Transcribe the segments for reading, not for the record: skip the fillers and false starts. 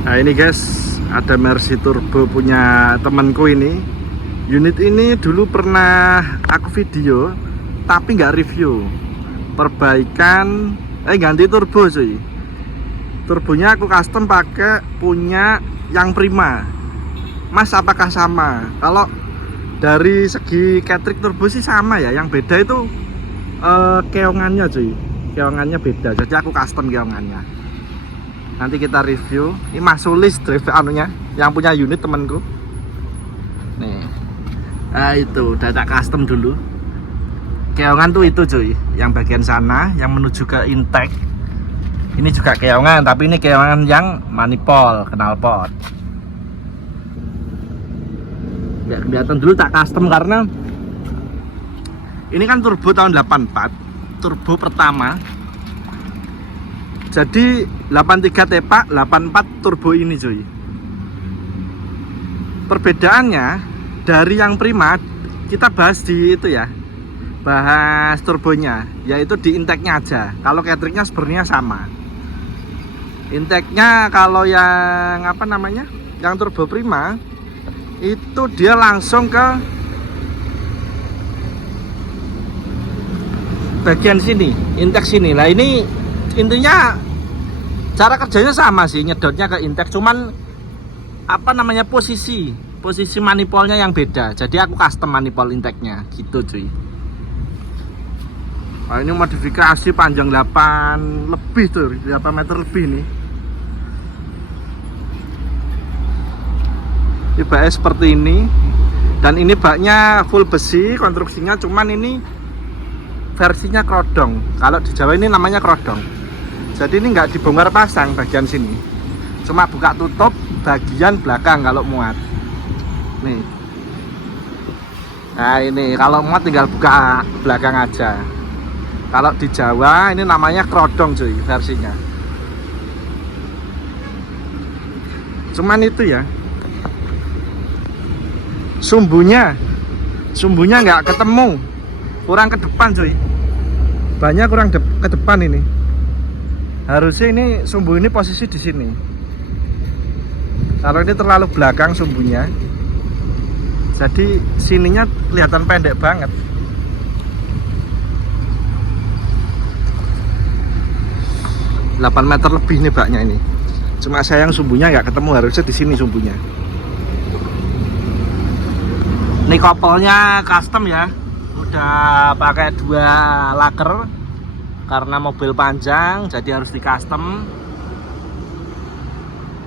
Nah ini guys, ada Mercy Turbo punya temanku ini. Unit ini dulu pernah aku video, tapi nggak review. Perbaikan, ganti turbo cuy. Turbonya aku custom pakai punya yang Prima. Mas, apakah sama? Kalau dari segi catrik turbo sih sama ya. Yang beda itu keongannya cuy. Keongannya beda. Jadi aku custom keongannya. Nanti kita review. Ini Mas Sulis driver anunya, yang punya unit temanku. Nih. Nah itu udah tak custom dulu. Keongan tuh itu cuy, yang bagian sana yang menuju ke intake. Ini juga keongan, tapi ini keongan yang manifold knalpot. Biar kelihatan dulu tak custom karena ini kan turbo tahun 84, turbo pertama. Jadi 83 tepak, 84 turbo ini cuy. Perbedaannya dari yang Prima, kita bahas di itu ya, bahas turbonya, yaitu di intake-nya aja. Kalau catriknya sebenarnya sama. Intake-nya kalau yang apa namanya, yang turbo Prima itu dia langsung ke bagian sini, intake sini. Nah ini intinya cara kerjanya sama sih, nyedotnya ke intake, cuman apa namanya, posisi manifoldnya yang beda. Jadi aku custom manifold intake-nya gitu cuy. Nah, ini modifikasi panjang 8 lebih tuh, 8 meter lebih nih. Ini baknya seperti ini. Dan ini baknya full besi konstruksinya, cuman ini versinya krodong. Kalau di Jawa ini namanya krodong. Jadi ini nggak dibongkar pasang bagian sini, cuma buka tutup bagian belakang kalau muat. Nih. Nah ini kalau muat tinggal buka belakang aja. Kalau di Jawa ini namanya krodong cuy versinya. Cuman itu ya, sumbunya nggak ketemu, kurang ke depan cuy. Banyak kurang ke depan ini. Harusnya ini sumbu ini posisi di sini. Kalau ini terlalu belakang sumbunya, jadi sininya kelihatan pendek banget. Meter lebih nih baknya ini. Cuma sayang sumbunya nggak ketemu, harusnya di sini sumbunya. Ini kopelnya custom ya, udah pakai 2 laker karena mobil panjang, jadi harus di custom.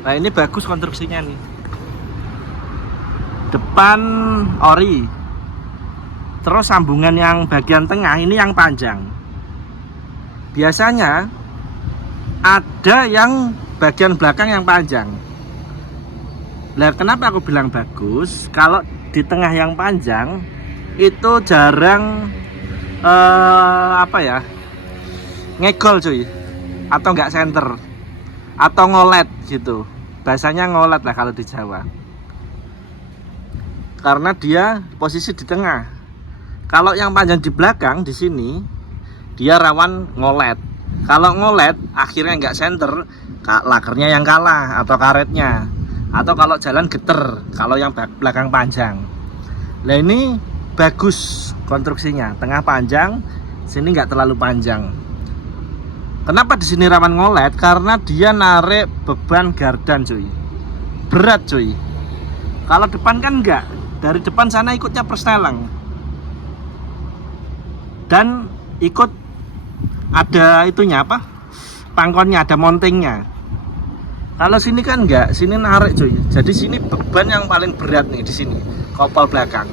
Nah ini bagus konstruksinya nih. Depan ori, terus sambungan yang bagian tengah ini yang panjang. Biasanya ada yang bagian belakang yang panjang. Nah kenapa aku bilang bagus? Kalau di tengah yang panjang itu jarang apa ya, ngegol cuy, atau nggak center, atau ngolet gitu. Bahasanya ngolet lah kalau di Jawa, karena dia posisi di tengah. Kalau yang panjang di belakang di sini dia rawan ngolet. Kalau ngolet akhirnya nggak center, lakernya yang kalah atau karetnya, atau kalau jalan geter kalau yang belakang panjang. Nah ini bagus konstruksinya, tengah panjang, sini nggak terlalu panjang. Kenapa di sini rawan ngolet? Karena dia narik beban gardan cuy, berat cuy. Kalau depan kan enggak, dari depan sana ikutnya persneling dan ikut ada itunya apa, pangkonnya, ada mountingnya. Kalau sini kan enggak, sini narik cuy. Jadi sini beban yang paling berat nih di sini, kopel belakang.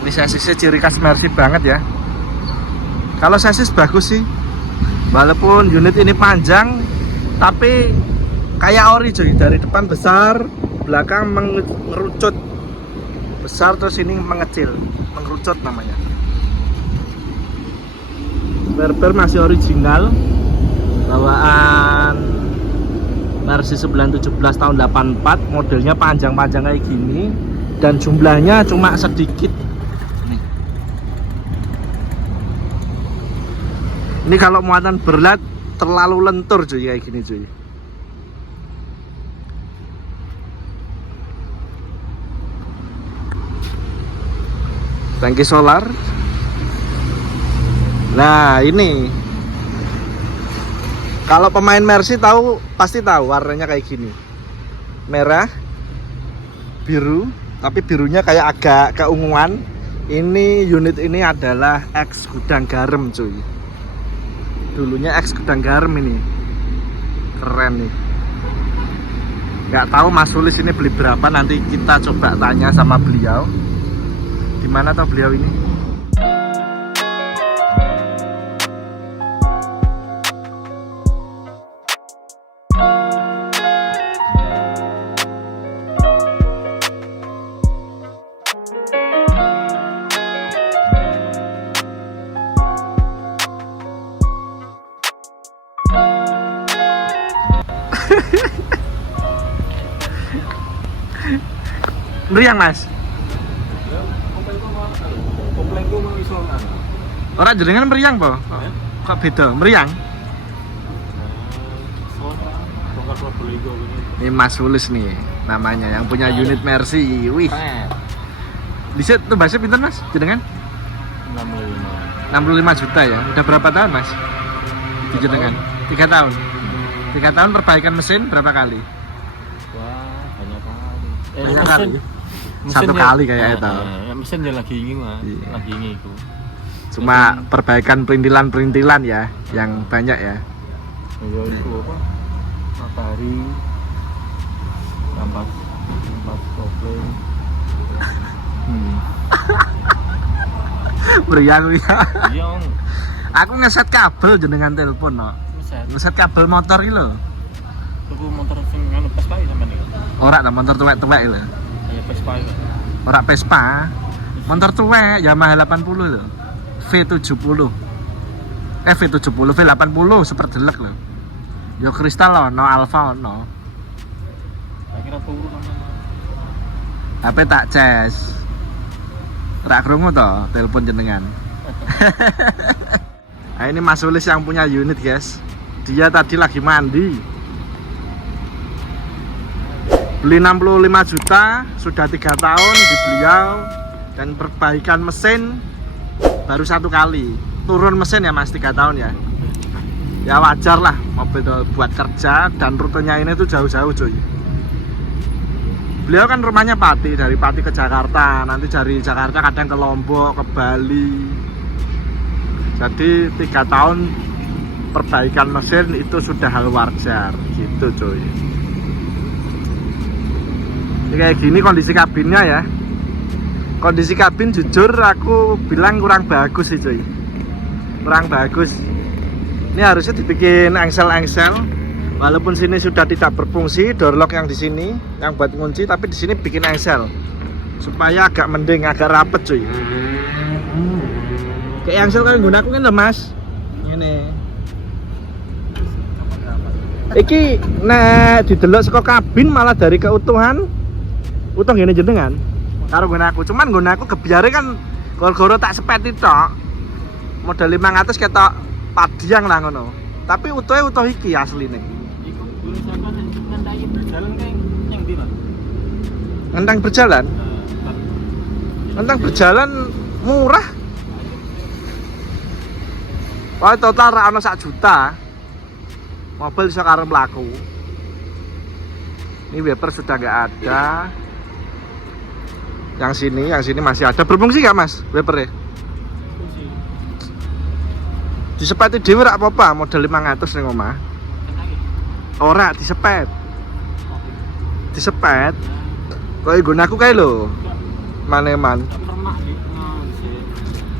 Ini sasisnya ciri khas Mercy banget ya. Kalau sasis bagus sih, walaupun unit ini panjang, tapi kayak ori cuy. Dari depan besar, belakang mengerucut. Besar terus ini mengecil, mengerucut namanya. Berber masih original, bawaan Mercy 917 tahun 84, modelnya panjang-panjang kayak gini, dan jumlahnya cuma sedikit. Ini kalau muatan berat terlalu lentur cuy kayak gini cuy. Tangki solar. Nah ini kalau pemain Mercy tahu, pasti tahu warnanya kayak gini, merah, biru, tapi birunya kayak agak keunguan. Ini unit ini adalah ex gudang garam cuy. Dulunya ex gudang garam ini, keren nih. Nggak tahu Mas Sulis ini beli berapa, nanti kita coba tanya sama beliau. Dimana tau beliau ini? Meriang Mas? Orang jenengan meriang po? Kok beda? Meriang? Ini Mas Sulis nih namanya yang punya unit Mercy. Wih. Bisa tuh bahasa pinter Mas? Jenengan? 65 juta ya. Udah berapa tahun Mas? Di jenengan? 3 tahun. 3 tahun perbaikan mesin berapa kali? Wah, banyak kali. Banyak kali. Satu kali kayak itu. Mesin ya lagi ingin Mas. Iya. Lagi ingin itu. Cuma perbaikan perintilan-perintilan ya yang banyak ya. Ya itu apa? Matahari, kampas kopling. Meriang ya. Iya. Aku ngeset kabel jenengan telepon no. Ngeset kabel motor iki lho. Tuku motor sing anu Vespa sampean iki. Ora ta motor tuwek-tuwek lho. Kayak Vespa itu. Ora Vespa. Motor tuwek Yamaha 80 lho. V70. V70, V80 seperdelek lho. Yo kristal ono, Alfa ono. Tak kira turu sampean. HP tak ces. Ora krungu to telepon jenengan. Nah, ini Mas Sulis yang punya unit guys. Dia tadi lagi mandi. Beli 65 juta, sudah 3 tahun di beliau. Dan perbaikan mesin baru 1 kali. Turun mesin ya Mas 3 tahun ya. Ya wajar lah, mobil buat kerja dan rutenya ini tuh jauh-jauh cuy. Beliau kan rumahnya Pati, dari Pati ke Jakarta. Nanti dari Jakarta kadang ke Lombok, ke Bali. Jadi 3 tahun perbaikan mesin itu sudah hal wajar gitu cuy. Ini kayak gini kondisi kabinnya ya. Kondisi kabin jujur aku bilang kurang bagus sih cuy. Kurang bagus. Ini harusnya dibikin engsel-engsel. Walaupun sini sudah tidak berfungsi, door lock yang di sini yang buat ngunci, tapi di sini bikin engsel supaya agak mending, agak rapet cuy. Kayak engsel kan gunaku kan Mas. Ini. Iki nek didelok saka kabin malah dari keutuhan utuh ngene jenengan. Karo gunaku, cuman gunaku gebyare kan goro-goro tak sepeti tok. Model 500 ketok padiang lah ngono. Tapi utuhe utuh iki asline. Iku tulisannya ngendai berjalan kayak yang ndi, Mas? Ngendang berjalan? Ngendang berjalan murah. Wah, total ra ono 1 juta. Mobil bisa karo mlaku. Ini wiper sudah nggak ada. Yang sini masih ada. Berfungsi nggak Mas wipernya? Fungsi. Disepeti dhewe rak apa-apa, model 500 ning omah. Ora disepet. Disepet. Kok gunaku kae lho. Maneman. Permak di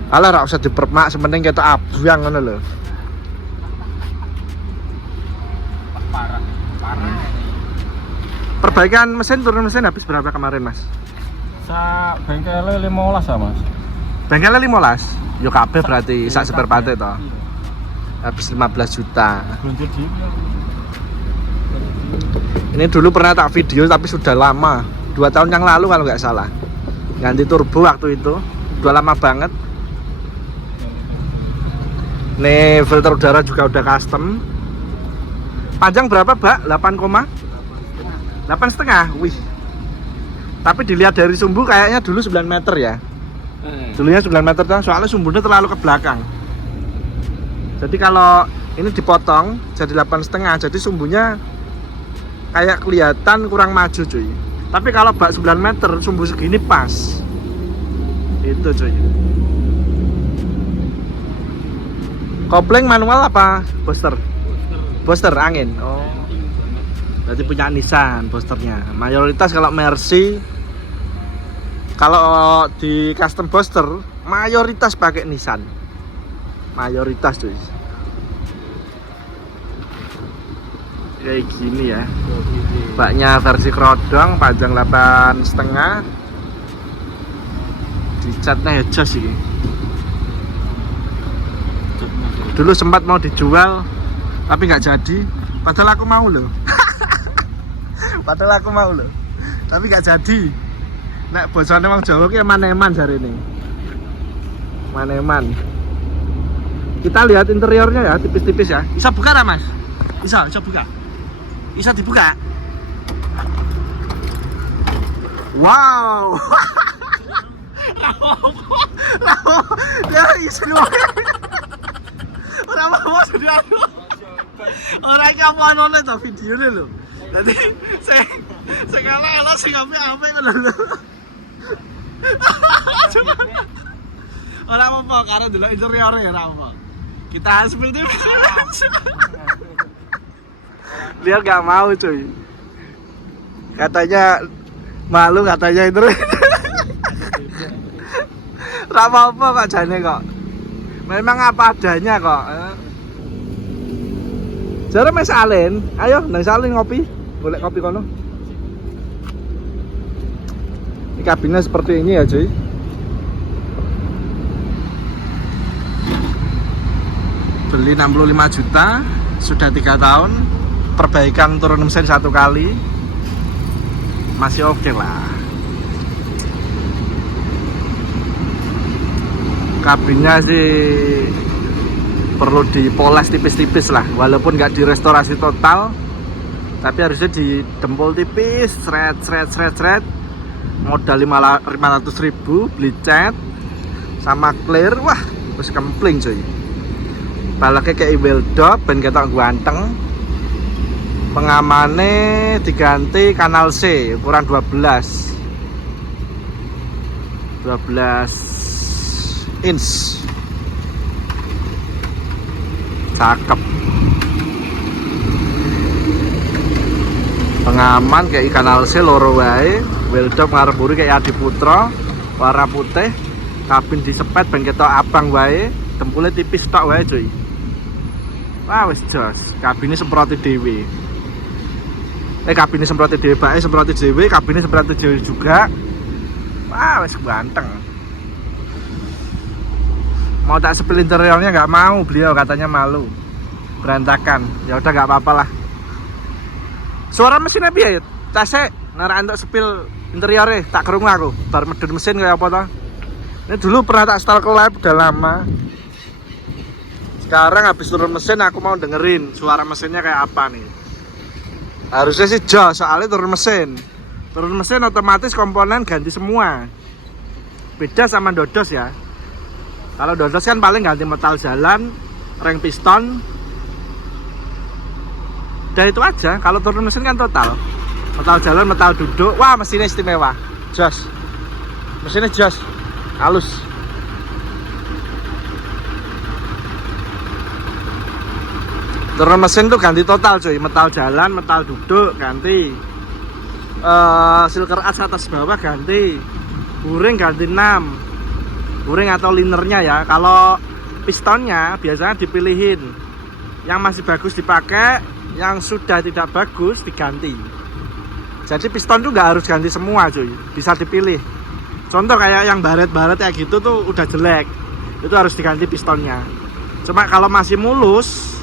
Alah rak usah dipermak, sementing ketok abang ngono lho. parah. Perbaikan mesin, turun mesin habis berapa kemarin Mas? Sa bengkelnya 15 ya Mas. Bengkelnya 15? Yo kabeh berarti sak spare part to. Habis 15 juta. Belanja di. Ini dulu pernah tak video tapi sudah lama, 2 tahun yang lalu kalau nggak salah. Ganti turbo waktu itu, udah lama banget. Nih filter udara juga udah custom. Panjang berapa, Mbak? 8,5? Wih. Tapi dilihat dari sumbu kayaknya dulu 9 meter ya. Dulunya 9 meter kan, soalnya sumbunya terlalu ke belakang. Jadi kalau ini dipotong jadi 8,5, jadi sumbunya kayak kelihatan kurang maju cuy. Tapi kalau bak 9 meter sumbu segini pas. Itu cuy. Kopling manual apa booster? Booster angin. Oh. Berarti punya Nissan boosternya. Mayoritas kalau Mercy, kalau di custom booster mayoritas pakai Nissan. Mayoritas cuy. Kayak gini ya. Baknya versi kerodong, panjang 8,5. Dicatnya hijau sih. Dulu sempat mau dijual tapi nggak jadi. Padahal aku mau loh. Tapi nggak jadi. Nek bosone wong Jawa ki maneman jare ini. Maneman. Kita lihat interiornya ya, tipis-tipis ya. Bisa buka lah Mas? Bisa buka. Bisa dibuka. Wow. Ya isi dulu. Ora apa sudah aduh. Ora iki apa-apane to videone lho. Dadi sing ala-ala sing apik-apik ngono lho. Ora apa-apa karena delok interiore ora apa. Kita spill dulu. Lihat gak mau cuy. Katanya malu katanya itu. Ora apa-apa kok jane kok. Memang apa adanya kok. Jare mes Alen, ayo nang salin ngopi. Golek kopi kono. Ini kabinnya seperti ini ya cuy. Beli 65 juta, sudah 3 tahun. Perbaikan turun mesin 1 kali. Masih oke lah. Kabinnya sih perlu dipoles tipis-tipis lah, walaupun nggak direstorasi total, tapi harusnya didempul tipis, seret. Modal 500.000, beli cat sama clear, wah terus kempling cuy. Balaknya kayak weldop, ben ketok ganteng. Pengamannya diganti kanal C ukuran 12 inch. Cakep. Pengaman kayak kanal C loro wae, weldop ngarep mburi kayak Adi Putra, warna putih, kabin disepet ben ketok abang wae, dempulnya tipis tok wae cuy. Wah wis jos, kabinnya semproti dhewe. Kabinnya semproti dhewe, bae semproti dhewe, kabinnya semproti dhewe juga. Wah wis ganteng. Mau tak sepil interiornya nggak mau, beliau katanya malu, berantakan. Ya udah nggak apa-apa lah. Suara mesinnya piye? Tasek nara untuk sepil interiornya tak kerungu aku. Bar medun mesin kayak apa toh? Ini dulu pernah tak style ke lab, udah lama. Sekarang habis turun mesin aku mau dengerin suara mesinnya kayak apa nih. Harusnya sih jos, soalnya turun mesin. Turun mesin otomatis komponen ganti semua. Beda sama Dodos ya. Kalau Dodos kan paling ganti metal jalan, reng piston. Udah itu aja. Kalau turun mesin kan total. Metal jalan, metal duduk. Wah, mesinnya istimewa. Jos. Mesinnya jos. Halus. Turun mesin tuh ganti total cuy. Metal jalan, metal duduk ganti. Silker as atas bawah ganti. Buring ganti 6. Buring atau linernya ya. Kalau pistonnya biasanya dipilihin. Yang masih bagus dipakai, yang sudah tidak bagus diganti. Jadi piston tuh nggak harus ganti semua cuy. Bisa dipilih. Contoh kayak yang baret-baret kayak gitu tuh udah jelek. Itu harus diganti pistonnya. Cuma kalau masih mulus,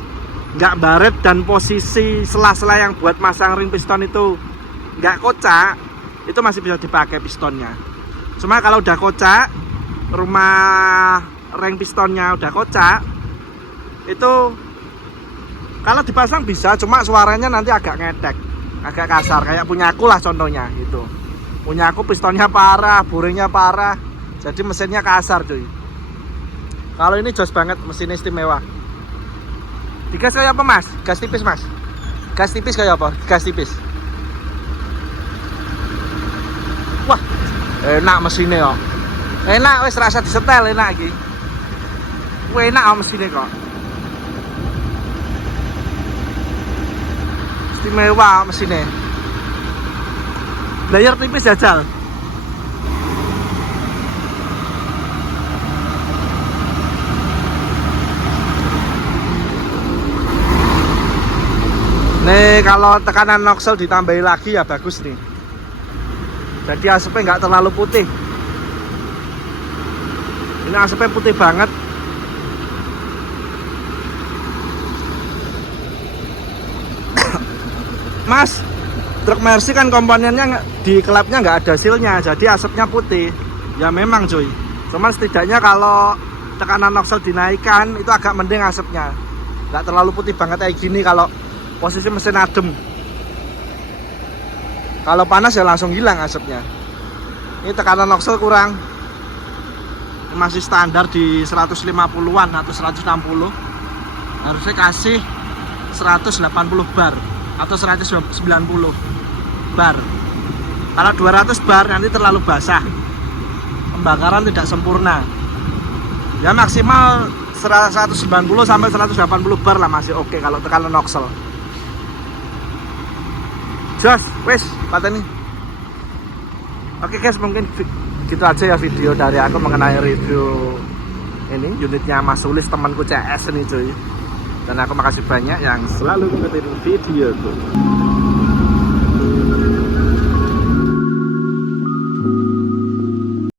nggak baret dan posisi sela-sela yang buat masang ring piston itu nggak kocak, itu masih bisa dipakai pistonnya. Cuma kalau udah kocak, rumah ring pistonnya udah kocak, itu kalau dipasang bisa, cuma suaranya nanti agak ngedek, agak kasar kayak punya aku lah contohnya itu. Punya aku pistonnya parah, boringnya parah, jadi mesinnya kasar cuy. Kalau ini jos banget, mesin istimewa. Digas kayak apa mas? Gas tipis mas? Gas tipis kayak apa? Gas tipis. Wah, enak mesinnya ya. Enak wes rasa disetel enak iki. Wah enak mesinnya kok. Istimewa mesinnya. Layar tipis jajal. Nih kalau tekanan noksel ditambahi lagi ya bagus nih. Jadi asapnya nggak terlalu putih. Ini asapnya putih banget. Mas, truk Mercy kan komponennya di klapnya nggak ada sealnya, jadi asapnya putih. Ya memang cuy. Cuman setidaknya kalau tekanan noksel dinaikkan itu agak mending asapnya. Nggak terlalu putih banget kayak gini kalau posisi mesin adem. Kalau panas ya langsung hilang asapnya. Ini tekanan noksel kurang. Ini masih standar di 150-an atau 160. Harusnya kasih 180 bar atau 190 bar. Kalau 200 bar nanti terlalu basah, pembakaran tidak sempurna. Ya maksimal 190 sampai 180 bar lah masih oke kalau tekanan noksel. Jos, wes, pateni. Oke guys, mungkin gitu aja ya video dari aku mengenai review ini unitnya Mas Sulis temanku CS ini cuy. Dan aku makasih banyak yang selalu ngikutin videoku.